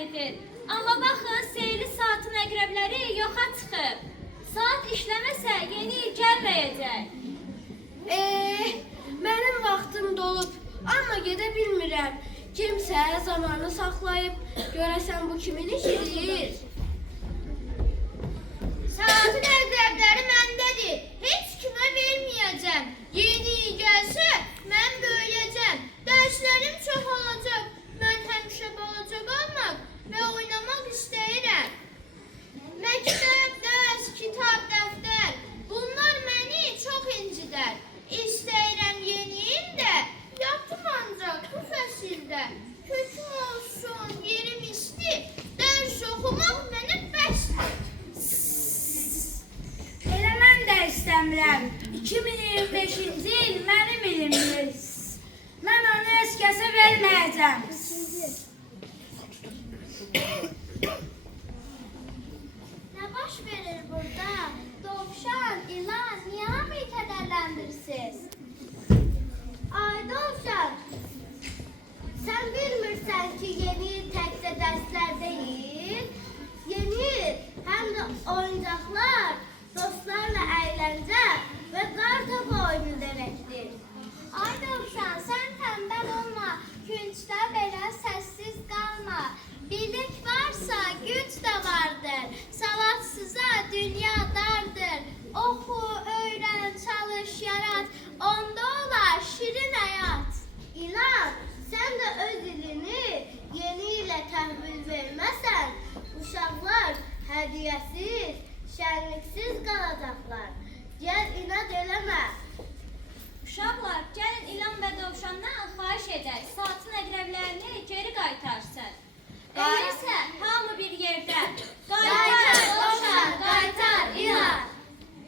gəlməlidir. Amma baxın, seyli saatın əqrəbləri yoxa çıxıb. Saat işləməsə yeni il gəlməyəcək. Mənim vaxtım dolub, amma gedə bilmirəm. Kimsə zamanı saxlayıb, görəsən bu kimin işidir? Saatın əqrəbləri məndədir. Heç kimə verməyəcəm. Yeni il gəlsə, mən böyüyəcəm. Dərslərim çox olacaq. Mən həmişə balaca qalmaq və oynamaq istəyirəm. Məktəb, dərs, kitab, dəftər. Bunlar məni çox incidər. İstəyirəm yeni ildə, yatım ancaq bu fəsildə. Köküm olsun, yerim isti, dərs oxumaq mənə bəsdir. Elə mən də istəmirəm. 2025-ci il mənim ilimdir. Mən onu heç kəsə verməyəcəm. Nə baş verir burada? Dovşan, ilan, niyə hamıyı kədərləndirsiniz? Ay Dovşan, sən bilmirsən ki, yeni il təkcə dərslər deyil, yeni il həm də oyuncaqlar, dostlarla əyləncə və qar topu oyunu deməkdir. Ay Dovşan, sən tənbəl olma, küncdə belə səssiz qalma. Bilik varsa güc də vardır, savadsıza dünya dardır. Oxu, öyrən, çalış, yarat, onda olar şirin həyat. İlan, sən də öz ilini yeni ilə təhvil verməsən, uşaqlar hədiyyəsiz, şənliksiz qalacaqlar. Gəl inad eləmə. Uşaqlar, gəlin İlan və Dovşandan xahiş edək, saatın əqrəblərini geri qaytarsın. Öyleysə, hamı bir yerdə. Qaytar Dovşan, qaytar İlan.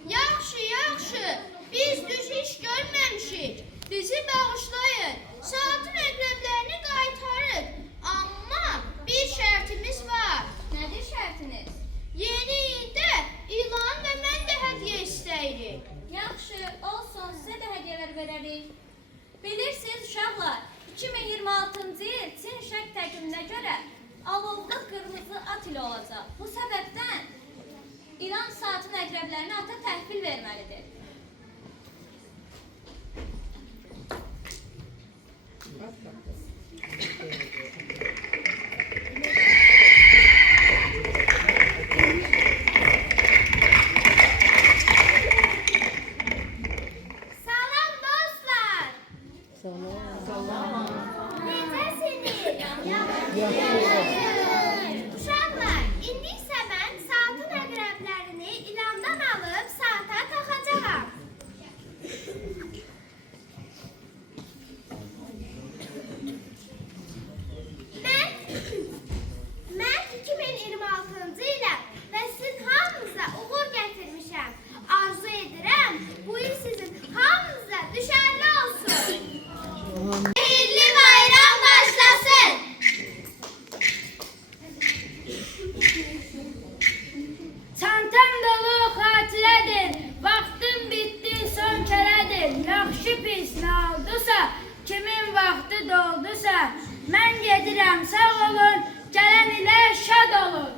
Yaxşı, yaxşı, biz düz iş görməmişik. Bizi bağışlayın, saatın əqrəblərini qaytarıq. Amma bir şərtimiz var. Nədir şərtiniz? Yeni ildə İlan və mən də hədiyyə istəyirik. Yaxşı, olsun, sizə də hədiyyələr verərik. Bilirsiniz uşaqlar, 2026-cı il Çin şərq təqviminə görə alovlu qırmızı at ili olacaq. Bu səbəbdən İlan saatın əqrəblərini ata təhvil verməlidir. Salam dostlar. Necəsiniz? Uşaqlar, indi isə mən saatın əqrəblərini İlandan alıb saata taxacağam. Mən 2026-cı ilə və sizin hamınıza uğur gətirmişəm. Arzu edirəm, bu il sizin hamınıza düşərli olsun. Hayırlı bayram başlasın. Çantam dolu xatirədir, vaxtım bitdi son kərədir. Yaxşı pis nə oldusa, kimin vaxtı doldusa, mən gedirəm sağ olun, gələn ilə şad olun.